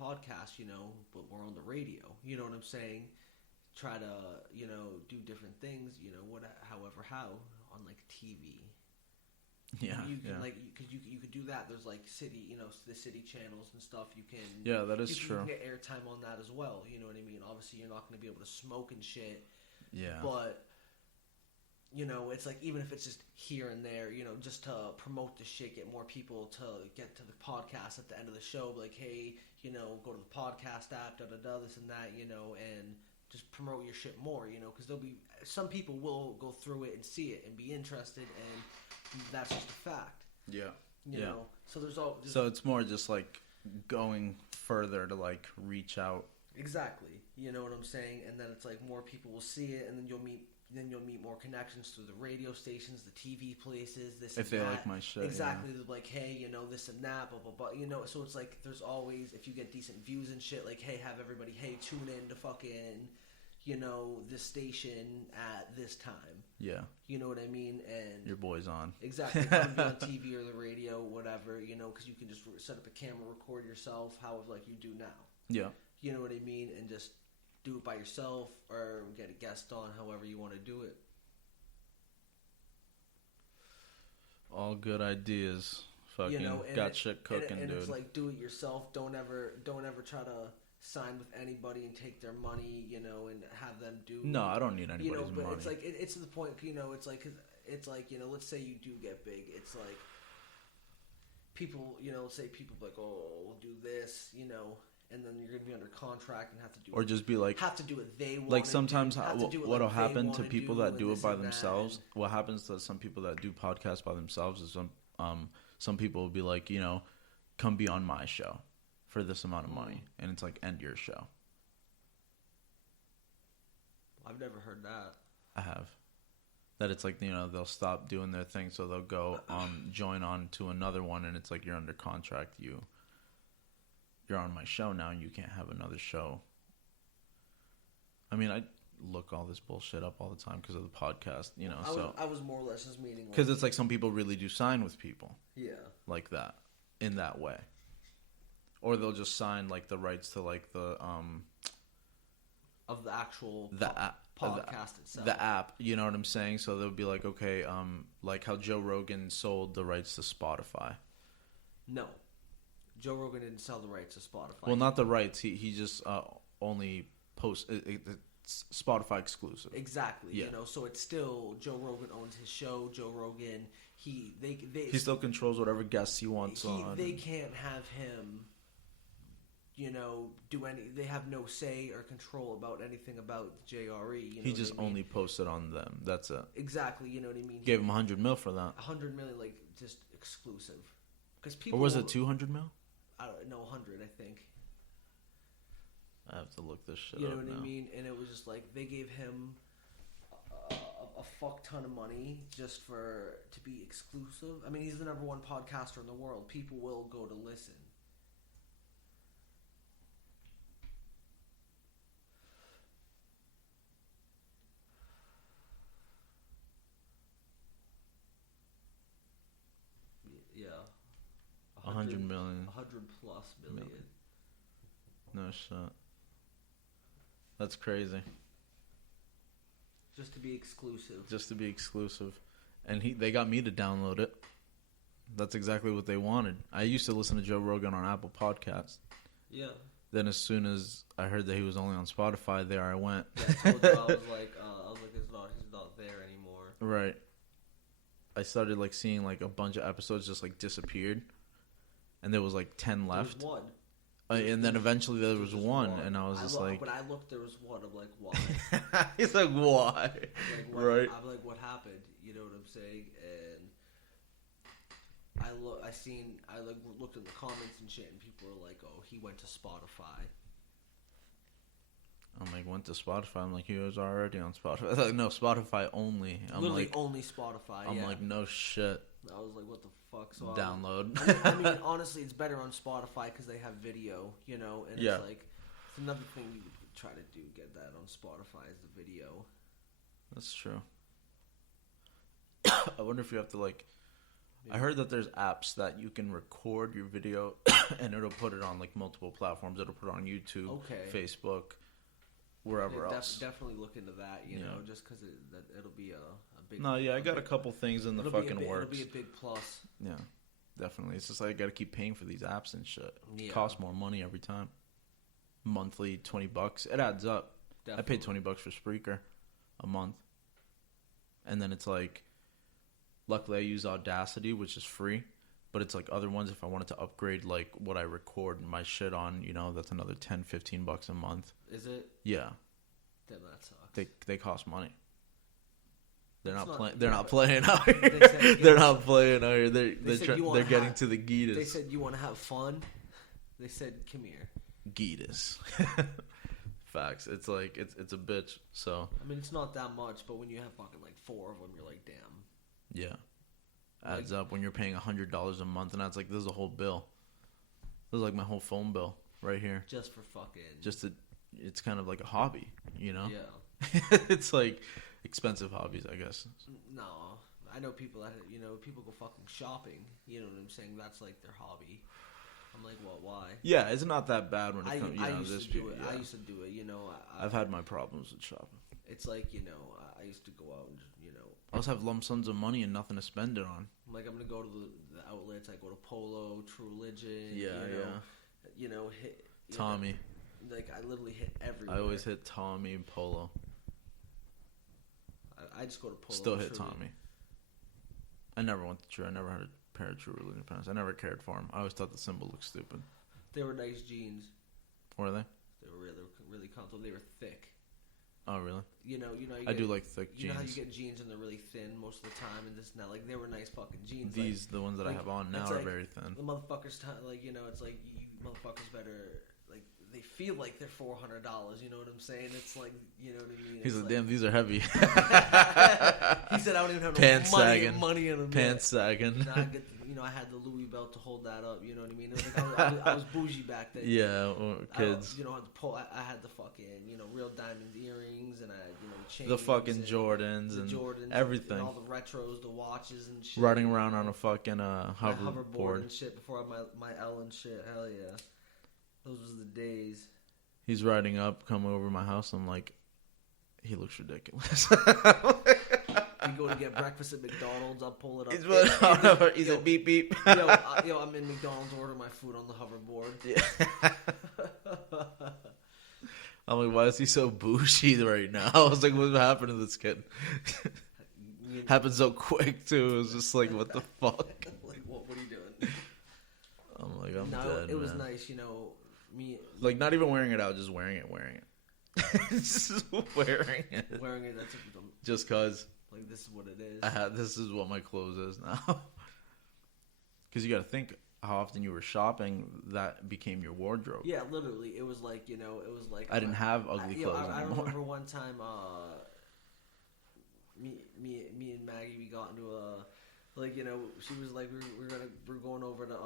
podcast, but we're on the radio. You know what I'm saying? Try to, do different things, however, on like TV. Yeah, you can because you could do that. There's like city, the city channels and stuff. You can that is true. You can get airtime on that as well. You know what I mean? Obviously, you're not going to be able to smoke and shit. Yeah. But it's like even if it's just here and there, just to promote the shit, get more people to get to the podcast at the end of the show. Like, hey, go to the podcast app, this and that, and just promote your shit more, because there'll be some people will go through it and see it and be interested, and that's just a fact. Yeah. You know, so there's all. So it's more just like going further to like reach out. Exactly. You know what I'm saying? And then it's like more people will see it, and then you'll meet more connections through the radio stations, the TV places, this if and they that. like my shit. Exactly. They're like, hey, this and that, blah, blah, blah. So it's like there's always, if you get decent views and shit, like, hey, have everybody, hey, tune in to fucking, this station at this time. Yeah. You know what I mean? And your boy's on. Exactly. Be on TV or the radio, whatever, because you can just set up a camera, record yourself, however, like you do now. Yeah. You know what I mean? And just do it by yourself or get a guest on, however you want to do it. All good ideas. Fucking got shit cooking, and dude. It's like, do it yourself. Don't ever try to sign with anybody and take their money, and have them do. No, I don't need anybody's but money. It's like it's to the point, it's like let's say you do get big. It's like people, let's say people like, oh, we'll do this, and then you're going to be under contract and have to do or just be like have to do what they want. Like sometimes what'll happen to people that do it by themselves, what happens to some people that do podcasts by themselves is some people will be like, come be on my show for this amount of money, and it's like, end your show. I've never heard that. I have. That it's like, they'll stop doing their thing, so they'll go join on to another one, and it's like, you're under contract, you're on my show now, and you can't have another show. I mean, I look all this bullshit up all the time because of the podcast, I was more or less just meaning because it's like some people really do sign with people, like that, in that way, or they'll just sign like the rights to like the of the actual podcast itself, the app. You know what I'm saying? So they'll be like, okay, like how Joe Rogan sold the rights to Spotify. No. Joe Rogan didn't sell the rights to Spotify. Well, not the rights. He just only posts it's Spotify exclusive. Exactly. Yeah. So it's still Joe Rogan owns his show. Joe Rogan, he still controls whatever guests he wants on. They can't have him, do any. They have no say or control about anything about JRE. He just only posted on them. That's it. Exactly. You know what I mean? Gave him $100 million for that. $100 million, like just exclusive. Because people. Or was it $200 million? I don't know, 100, I think. I have to look this shit up. You know what I mean? And it was just like they gave him a fuck ton of money just to be exclusive. I mean, he's the number one podcaster in the world. People will go to listen. Yeah. 100 million. 100 plus million. No shit. That's crazy. Just to be exclusive. And they got me to download it. That's exactly what they wanted. I used to listen to Joe Rogan on Apple Podcasts. Yeah. Then as soon as I heard that he was only on Spotify, there I went. Yeah, I told you, I was like, he's not there anymore. Right. I started like seeing like a bunch of episodes just like disappeared. And there was like 10 left. There was one. And then eventually there was one, and I was just like... When I looked, there was one. I'm like, why? He's like, why? Right. I'm like, what happened? You know what I'm saying? And I looked in the comments and shit, and people were like, oh, he went to Spotify. I'm like, went to Spotify? I'm like, he was already on Spotify. Like, no, Spotify only. I'm Literally like, only Spotify, I'm like, no shit. I was like, what the fuck? So download. I mean, honestly, it's better on Spotify because they have video, and it's like, it's another thing we would try to do, get that on Spotify is the video. That's true. I wonder if you have to, like, I heard that there's apps that you can record your video and it'll put it on like multiple platforms. It'll put it on YouTube, Facebook, wherever else. Definitely look into that, you know, just because it'll be a big... No, yeah, I got a couple things in the fucking works. It'll be a big plus. Yeah, definitely. It's just like I got to keep paying for these apps and shit. Yeah. It costs more money every time. Monthly, $20. It adds up. Definitely. I paid $20 for Spreaker a month. And then it's like... Luckily, I use Audacity, which is free. But it's like other ones, if I wanted to upgrade like what I record my shit on, you know, that's another $10-15 a month. Is it? Yeah. Damn, that sucks. They cost money. They're It's not not- playing. They're yeah, not but playing out here. they said- They're not playing out here. said you wanna They're getting have- to the Gitas. They said, you want to have fun? They said, come here. Gitas. Facts. It's like it's a bitch. So I mean, it's not that much, but when you have fucking like 4 of them, you're like, damn. yeah, adds up when you're paying $100 a month, and that's like this is a whole bill. This is like my whole phone bill right here. Just for fucking... It's kind of like a hobby, you know? Yeah. It's like expensive hobbies, I guess. No. I know people that, you know, people go fucking shopping. You know what I'm saying? That's like their hobby. I'm like, well, why? Yeah, it's not that bad when it comes, you I know, used this to do people, it. yeah. I used to do it, you know. I've had my problems with shopping. It's like, you know, I used to go out and, you know... I also have lump sums of money and nothing to spend it on. Like, I'm going to go to the outlets. I go to Polo, True Religion. Yeah, You know, hit... Tommy. Like, I literally hit everywhere. I always hit Tommy and Polo. I just go to Polo. Still hit Tommy. I never went to True. I never had a pair of True Religion pants. I never cared for them. I always thought the symbol looked stupid. They were nice jeans. Were they? They were really comfortable. They were thick. Oh, really? You know. I do like thick jeans. You know how you get jeans and they're really thin most of the time, and this and that. Like, they were nice fucking jeans. These, the ones that I have on now, are very thin. The motherfuckers, like, you know, it's like you motherfuckers better, like, they feel like they're $400. You know what I'm saying? It's like, you know what I mean? He's like, damn, these are heavy. He said, I don't even have Pants no sagging. money in them. Pants sagging. I had the Louis belt to hold that up. You know what I mean? It was like I was bougie back then. Yeah, kids. I had the fucking, you know, real diamond earrings, and I had, you know, chains. The fucking Jordans and everything. And all the retros, the watches and shit. Riding around on a fucking hoverboard and shit before I had my L and shit. Hell yeah. Those was the days. He's riding up, coming over my house. I'm like, he looks ridiculous. You go to get breakfast at McDonald's, I'll pull it up. He's like, beep, beep. Yo, I'm in McDonald's, order my food on the hoverboard. Yeah. I'm like, why is he so bougie right now? I was like, what happened to this kid? Happened so quick, too. It was just like, what the fuck? Like, what are you doing? I'm like, I'm dead, it was nice, you know. Like, not even wearing it out, just wearing it. Just wearing it. Wearing it, that's just cause. Like, this is what it is. This is what my clothes is now. Because you got to think how often you were shopping, that became your wardrobe. Yeah, literally. It was like, you know, I didn't have ugly clothes anymore. I remember one time, me and Maggie, we got into like, you know, she was like, we're going over to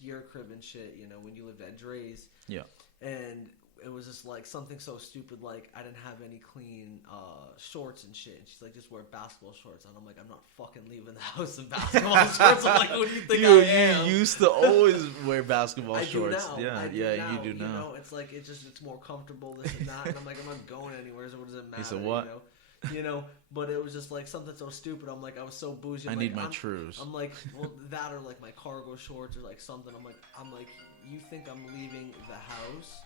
your crib and shit, you know, when you lived at Dre's. Yeah. And it was just like something so stupid, like I didn't have any clean shorts and shit. And she's like, just wear basketball shorts. And I'm like, I'm not fucking leaving the house in basketball shorts. I'm like, who do you think I am? You used to always wear basketball I shorts. Do now. You do now. You know, it's like it's more comfortable, this and that. And I'm like, I'm not going anywhere, so what does it matter? He said, what? You know, but it was just like something so stupid. I'm like, I was so bougie. I need my trues. I'm like, well, that or like my cargo shorts or like something. I'm like, you think I'm leaving the house?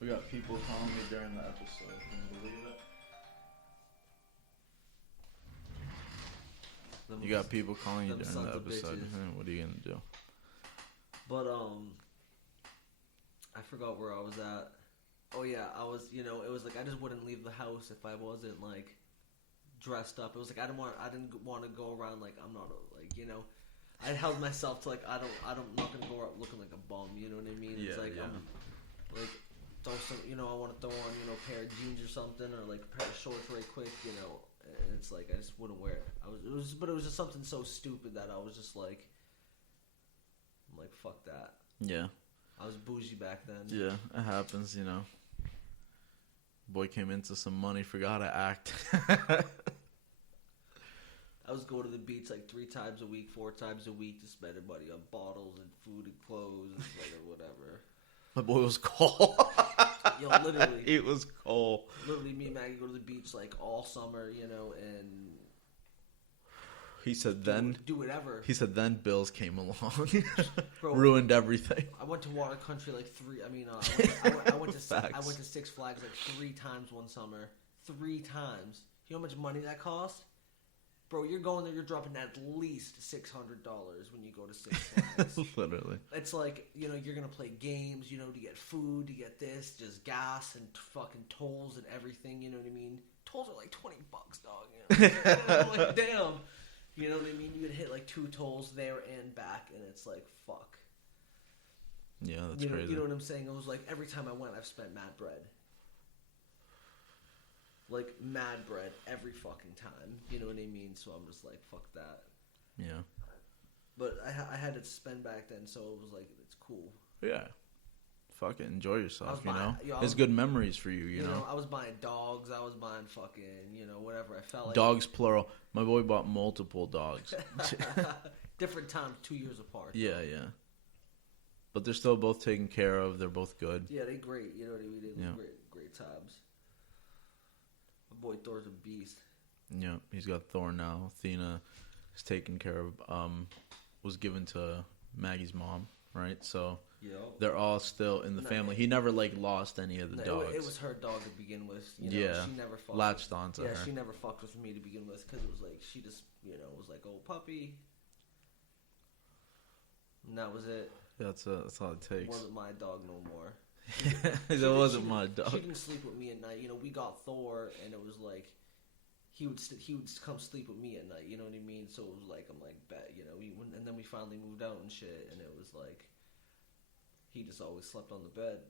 We got people calling me during the episode. Can you believe it? You got people calling you during the episode. What are you gonna do? But I forgot where I was at. Oh yeah, I was. You know, it was like I just wouldn't leave the house if I wasn't like dressed up. It was like I didn't want to go around like I'm not like, you know. I held myself to like I'm not gonna go out looking like a bum. You know what I mean? It's like I'm like. You know, I want to throw on, you know, a pair of jeans or something, or like a pair of shorts very quick, you know, and it's like I just wouldn't wear it. But it was just something so stupid that I was just like, I'm like, fuck that. Yeah. I was bougie back then. Yeah, it happens, you know. Boy came into some money, forgot to act. I was going to the beach like 3 times a week, 4 times a week to spend money on bottles and food and clothes and like, whatever. My boy was cold. Yo, literally. It was cold. Literally, me and Maggie go to the beach like all summer, you know, and he said do whatever. He said then bills came along, Bro, ruined everything. I went to water country like 3. I mean, I went to Six Flags like 3 times one summer. 3 times. You know how much money that cost? Bro, you're going there, you're dropping at least $600 when you go to Six Flags. Literally. It's like, you know, you're going to play games, you know, to get food, to get this, just gas and fucking tolls and everything, you know what I mean? Tolls are like $20, dog. You know? I'm like, damn. You know what I mean? You could hit like 2 tolls there and back, and it's like, fuck. Yeah, that's crazy. You know what I'm saying? It was like, every time I went, I've spent mad bread. Like, mad bread every fucking time. You know what I mean? So I'm just like, fuck that. Yeah. But I had to spend back then, so it was like, it's cool. Yeah. Fucking enjoy yourself, you know? Yo, it's good memories for you, you know? I was buying dogs. I was buying fucking, you know, whatever I felt like. Dogs, plural. My boy bought multiple dogs. Different times, 2 years apart. Yeah, yeah. But they're still both taken care of. They're both good. Yeah, they're great. You know what I mean? They're great times. My boy Thor's a beast. Yeah, he's got Thor now. Athena is taken care of. Was given to Maggie's mom, right? So they're all still in the family. He never like lost any of the dogs. It was her dog to begin with. You know? Yeah, she never latched onto her. Yeah, she never fucked with me to begin with because it was like she just was like, oh, puppy, and that was it. Yeah, that's all it takes. It wasn't my dog no more. That wasn't my dog. She didn't sleep with me at night. You know, we got Thor, and it was like he would come sleep with me at night. You know what I mean? So it was like I'm like, bet. You know, and then we finally moved out and shit, and it was like he just always slept on the bed.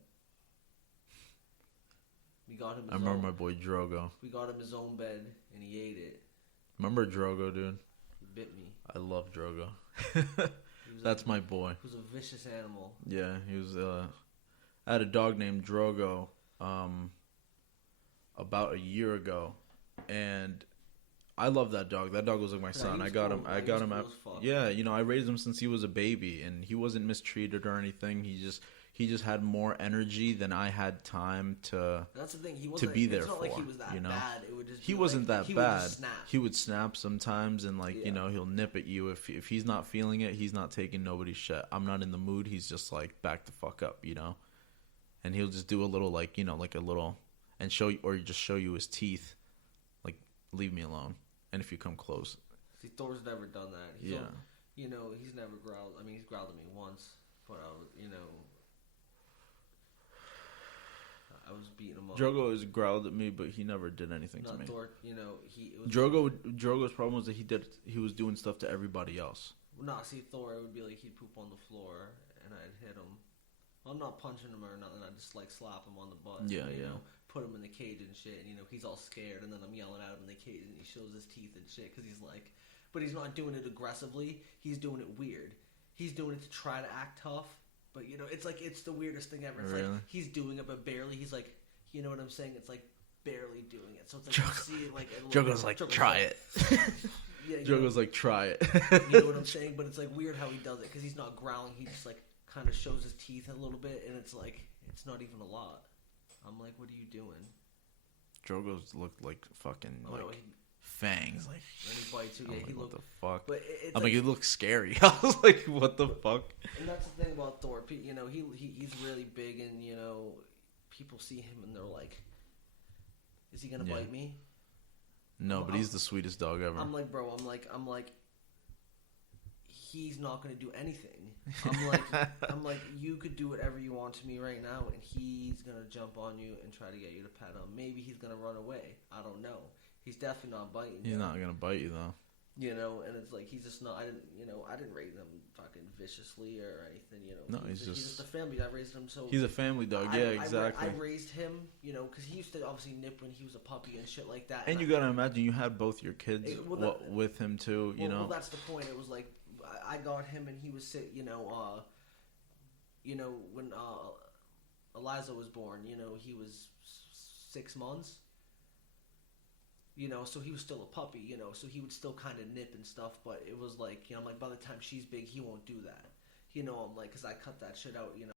We got him. I remember my boy Drogo. We got him his own bed, and he ate it. Remember Drogo, dude? He bit me. I love Drogo. That's my boy. He was a vicious animal. Yeah, he was. I had a dog named Drogo about a year ago, and I love that dog. That dog was like my son. I got him. Yeah, you know, I raised him since he was a baby, and he wasn't mistreated or anything. He just had more energy than I had time to. That's the thing. He wasn't, to be there it's not for. Like he was that you know, bad. It would just he wasn't like, that bad. Snap. He would snap sometimes, and like you know, he'll nip at you if he's not feeling it. He's not taking nobody's shit. I'm not in the mood. He's just like back the fuck up, you know. And he'll just do a little like you know like a little and show you or just show you his teeth, like leave me alone. And if you come close, see, Thor's never done that. He's he's never growled. I mean, he's growled at me once, but I was beating him up. Drogo has growled at me, but he never did anything to me. Thor, Drogo's problem was that he was doing stuff to everybody else. See, Thor, it would be like he'd poop on the floor, and I'd hit him. Well, I'm not punching him or nothing. I just like slap him on the butt. Yeah, you know, put him in the cage and shit. And he's all scared, and then I'm yelling at him in the cage, and he shows his teeth and shit because he's like, but he's not doing it aggressively. He's doing it weird. He's doing it to try to act tough. But, it's like, it's the weirdest thing ever. It's really? like, he's doing it, but barely. He's like, you know what I'm saying? It's like, barely doing it. So it's like, you see it, like... Drogo's like, try it. Yeah, Drogo's like, try it. You know what I'm saying? But it's like weird how he does it, because he's not growling. He just, like, kind of shows his teeth a little bit, and it's like, it's not even a lot. I'm like, what are you doing? Drogo's looked like fucking, fangs. Like, and he bites you. Yeah, he what looked... the fuck? But I'm like, he looks scary. I was like, what the fuck? And that's the thing about Thor. You know, he's really big, and, people see him, and they're like, is he going to bite me? No, but he's the sweetest dog ever. I'm like, bro, I'm like, he's not going to do anything. I'm like, you could do whatever you want to me right now, and he's going to jump on you and try to get you to pet him. Maybe he's going to run away. I don't know. He's definitely not biting you. He's not going to bite you, though. And it's like, he's just not, I didn't raise him fucking viciously or anything, No, he's just a family. I raised him, so... He's a family dog, exactly. I raised him, because he used to obviously nip when he was a puppy and shit like that. And you gotta imagine, you had both your kids with him, too, you know? Well, that's the point. It was like, I got him and he was sick, when Eliza was born, he was 6 months. You know, so he was still a puppy, you know, so he would still kind of nip and stuff, but it was like, you know, I'm like, by the time she's big, he won't do that. You know, I'm like, because I cut that shit out, you know.